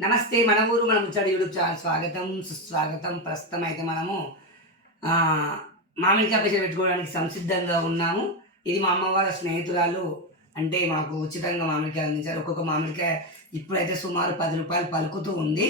నమస్తే మన ఊరు మన ముచ్చడి యూట్యూబ్ ఛానల్ స్వాగతం సుస్వాగతం ప్రస్తుతం అయితే మనము మామిడికాయ పచ్చడి పెట్టుకోవడానికి సంసిద్ధంగా ఉన్నాము. ఇది మా అమ్మ వాళ్ళ స్నేహితురాలు అంటే మాకు ఉచితంగా మామిడికాయలు అందించారు. ఒక్కొక్క మామిడికాయ ఇప్పుడైతే సుమారు పది రూపాయలు పలుకుతూ ఉంది.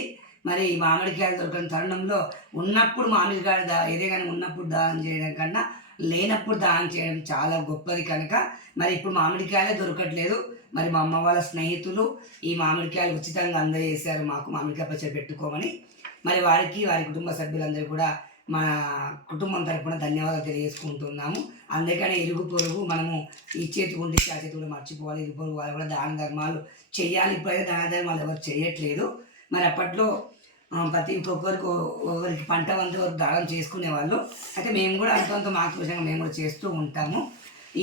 మరి ఈ మామిడికాయలు దొరకని తరుణంలో ఉన్నప్పుడు మామిడికాయలు దా ఏదే కానీ ఉన్నప్పుడు దానం చేయడం కన్నా లేనప్పుడు దానం చేయడం చాలా గొప్పది కనుక. మరి ఇప్పుడు మామిడికాయలే దొరకట్లేదు. మరి మా అమ్మ వాళ్ళ స్నేహితులు ఈ మామిడికాయలు ఉచితంగా అందజేశారు మాకు మామిడికాయ పచ్చడి పెట్టుకోమని. మరి వారికి వారి కుటుంబ సభ్యులందరూ కూడా మా కుటుంబం తరపున ధన్యవాదాలు తెలియజేసుకుంటున్నాము. అందుకనే ఇరుగు పొరుగు మనము ఈ చేతి ఉంటే ఆ చేతి కూడా మర్చిపోవాలి. ఇరుగు పొరుగు వాళ్ళు కూడా దాన ధర్మాలు చేయాలి. ఇప్పుడైతే దాన ధర్మాలు ఎవరు చేయట్లేదు. మరి అప్పట్లో ప్రతి ఒక్కొక్కరికి ఒకరికి పంట వంతు వరకు దానం చేసుకునే వాళ్ళు అయితే మేము కూడా అంతంత మాకు విషయంగా మేము కూడా చేస్తూ ఉంటాము.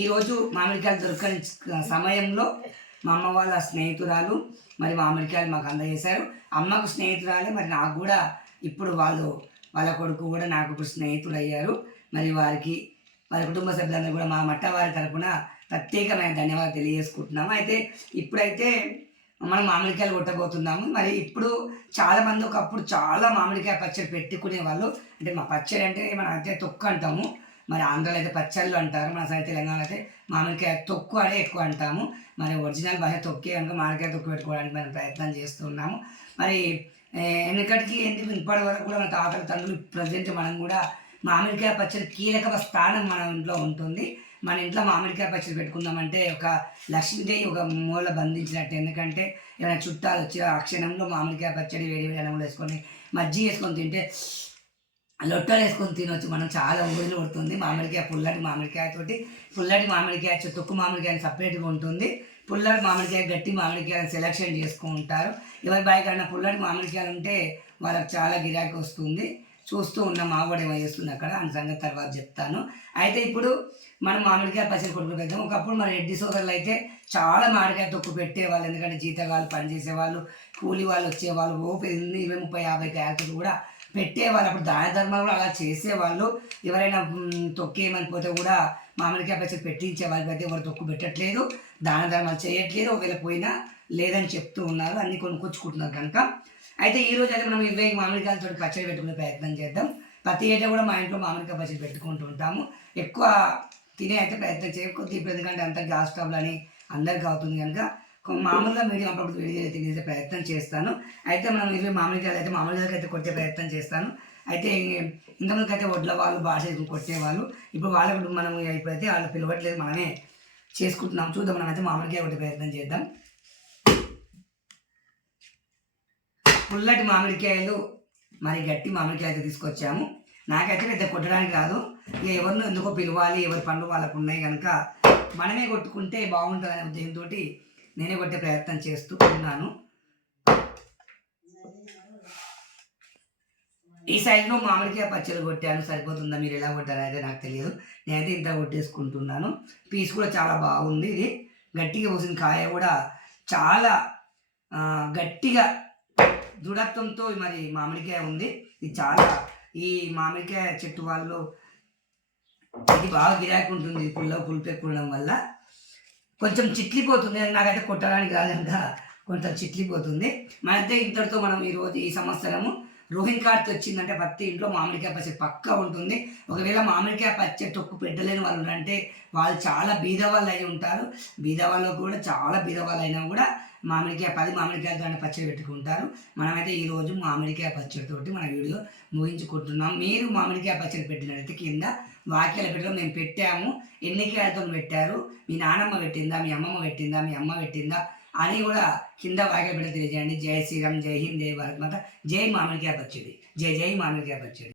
ఈరోజు మామిడికాయలు దొరకని సమయంలో మా అమ్మ వాళ్ళ స్నేహితురాలు మరి మామిడికాయలు మాకు అందజేశారు. అమ్మకు స్నేహితురాలే మరి నాకు కూడా ఇప్పుడు వాళ్ళు వాళ్ళ కొడుకు కూడా నాకు ఇప్పుడు స్నేహితులు అయ్యారు మరి వారికి వారి కుటుంబ సభ్యులందరూ కూడా మా మట్ట వారి తరపున ప్రత్యేకమైన ధన్యవాదాలు తెలియజేసుకుంటున్నాము. అయితే ఇప్పుడైతే మనం మామిడికాయలు కొట్టబోతున్నాము. మరి ఇప్పుడు చాలా మంది ఒకప్పుడు చాలా మామిడికాయ పచ్చడి పెట్టుకునే వాళ్ళు అంటే మా పచ్చడి అంటే మనం అయితే తొక్కు అంటాము. మరి ఆంధ్రాలో అయితే పచ్చళ్ళు అంటారు మన సైడ్ తెలంగాణ అయితే మామిడికాయ తొక్కు అనే ఎక్కువ అంటాము. మరి ఒరిజినల్ భాష తొక్కే కనుక మామిడికాయ తొక్కు పెట్టుకోవడానికి మనం ప్రయత్నం చేస్తున్నాము. మరి వెనకటికి ఏంటి ఇప్పటి వరకు కూడా మన తాతల తండ్రులు ప్రజెంట్ మనం కూడా మామిడికాయ పచ్చడి కీలక స్థానం మన ఇంట్లో ఉంటుంది. మన ఇంట్లో మామిడికాయ పచ్చడి పెట్టుకుందామంటే ఒక లక్ష్మీదేవి ఒక మూల బంధించినట్టు. ఎందుకంటే ఏమైనా చుట్టాలు వచ్చి ఆ క్షణంలో మామిడికాయ పచ్చడి వేడి వేడి అన్నంలో వేసుకొని మజ్జిగ వేసుకొని తింటే లొట్టలు వేసుకొని తినొచ్చు. మనం చాలా ఊరిలో పడుతుంది మామిడికాయ పుల్లటి మామిడికాయ తోటి పుల్లటి మామిడికాయ తొక్కు మామిడికాయ సపరేట్గా ఉంటుంది. పుల్లటి మామిడికాయ గట్టి మామిడికాయని సెలెక్షన్ చేసుకుంటారు. ఎవరి బాయికన్నా పుల్లటి మామిడికాయలు ఉంటే వాళ్ళకి చాలా గిరాకీ వస్తుంది. చూస్తూ ఉన్నాం మా ఏమో చేస్తుంది అక్కడ? ఆ సంగతి తర్వాత చెప్తాను. అయితే ఇప్పుడు మనం మామిడికాయ పచ్చడి కొడుకు పెద్దాం ఒకప్పుడు మన రెడ్డి సోదరులు అయితే చాలా మామిడికాయ తొక్కు పెట్టేవాళ్ళు. ఎందుకంటే జీతగాళ్ళు పనిచేసేవాళ్ళు కూలి వాళ్ళు వచ్చేవాళ్ళు ఓ ఎన్ని ఇరవై ముప్పై యాభై కాయలు కూడా పెట్టేవాళ్ళు. అప్పుడు దాన ధర్మాలు కూడా అలా చేసేవాళ్ళు. ఎవరైనా తొక్కేయమని పోతే కూడా మామిడికాయ పచ్చడి పెట్టించే వాళ్ళకి అయితే ఎవరు తొక్కు పెట్టట్లేదు. దాన ధర్మాలు చేయట్లేదు. ఒకవేళ పోయినా లేదని చెప్తూ ఉన్నారు. అన్నీ కొనుక్కొచ్చుకుంటున్నారు కనుక. అయితే ఈ రోజు అయితే మనం ఇరవై మామిడికాయలతో పచ్చడి పెట్టుకునే ప్రయత్నం చేద్దాం. ప్రతి ఏటా కూడా మా ఇంట్లో మామిడికాయ పచ్చడి పెట్టుకుంటూ ఉంటాము. ఎక్కువ తినే అయితే ప్రయత్నం చేయకపోతే ఇప్పుడు ఎందుకంటే అంత గ్యాస్ ట్రబుల్ అని అందరికీ అవుతుంది కనుక మామూలుగా మీడియం అప్పుడప్పుడు వేడి చేసి తినేసే ప్రయత్నం చేస్తాను. అయితే మనం ఇరవై మామిడికాయలు అయితే మామిడికాయలు అయితే కొట్టే ప్రయత్నం చేస్తాను. అయితే ఇంతమందికి అయితే వడ్ల వాళ్ళు భాష కొట్టేవాళ్ళు. ఇప్పుడు వాళ్ళకు మనం ఇప్పుడైతే వాళ్ళు పిలవట్లేదు మనమే చేసుకుంటున్నాం. చూద్దాం మనమైతే మామిడికాయ కొట్టే ప్రయత్నం చేద్దాం. పుల్లటి మామిడికాయలు మరి గట్టి మామిడికాయలు అయితే తీసుకొచ్చాము. నాకైతే పెద్ద కొట్టడానికి రాదు. ఇక ఎందుకో పిలవాలి ఎవరి పనులు వాళ్ళకు ఉన్నాయి కనుక మనమే కొట్టుకుంటే బాగుంటుందనే ఉద్దేశంతో నేనే కొట్టే ప్రయత్నం చేస్తూ ఉన్నాను. ఈ సైజులో మామిడికాయ పచ్చడి కొట్టాను. సరిపోతుందా మీరు ఎలా కొట్టారో అయితే నాకు తెలియదు. నేనైతే ఇంత కొట్టేసుకుంటున్నాను. పీస్ కూడా చాలా బాగుంది ఇది. గట్టిగా పోసిన కాయ కూడా చాలా గట్టిగా దృఢత్వంతో మరి మామిడికాయ ఉంది. ఇది చాలా ఈ మామిడికాయ చెట్టు వాళ్ళు ఇది బాగా గిరాకీ ఉంటుంది పుల్ల పులిపి వల్ల. కొంచెం చిట్లిపోతుంది. నాకైతే కొట్టడానికి రాదంట. కొంచెం చిట్లిపోతుంది. మనైతే ఇంతటితో మనం ఈరోజు ఈ సంవత్సరము రోహిన్ కార్త్ వచ్చిందంటే ప్రతి ఇంట్లో మామిడికాయ పచ్చడి పక్కా ఉంటుంది. ఒకవేళ మామిడికాయ పచ్చడి తొక్కు పెట్టలేని వాళ్ళు అంటే వాళ్ళు చాలా బీద వాళ్ళు అయి ఉంటారు. బీద వాళ్ళు కూడా చాలా బీద వాళ్ళు అయినా కూడా మామిడికాయ పది మామిడికాయలతో పచ్చడి పెట్టుకుంటారు. మనమైతే ఈరోజు మామిడికాయ పచ్చడితోటి మన వీడియో ముగించుకుంటున్నాం. మీరు మామిడికాయ పచ్చడి పెట్టినట్లయితే కింద వాక్యాల పెట్టడం మేము పెట్టాము. ఎన్ని కాయలతో పెట్టారు? మీ నానమ్మ పెట్టిందా? మీ అమ్మమ్మ పెట్టిందా? మీ అమ్మ పెట్టిందా? అని కూడా కింద వాక్యాలు పెట్టి తెలియజేయండి. జై శ్రీరామ్ జై హింద్ జై భారత్ మాత జై మామిడికాయ పచ్చడి జై జై మామిడికాయ పచ్చడి.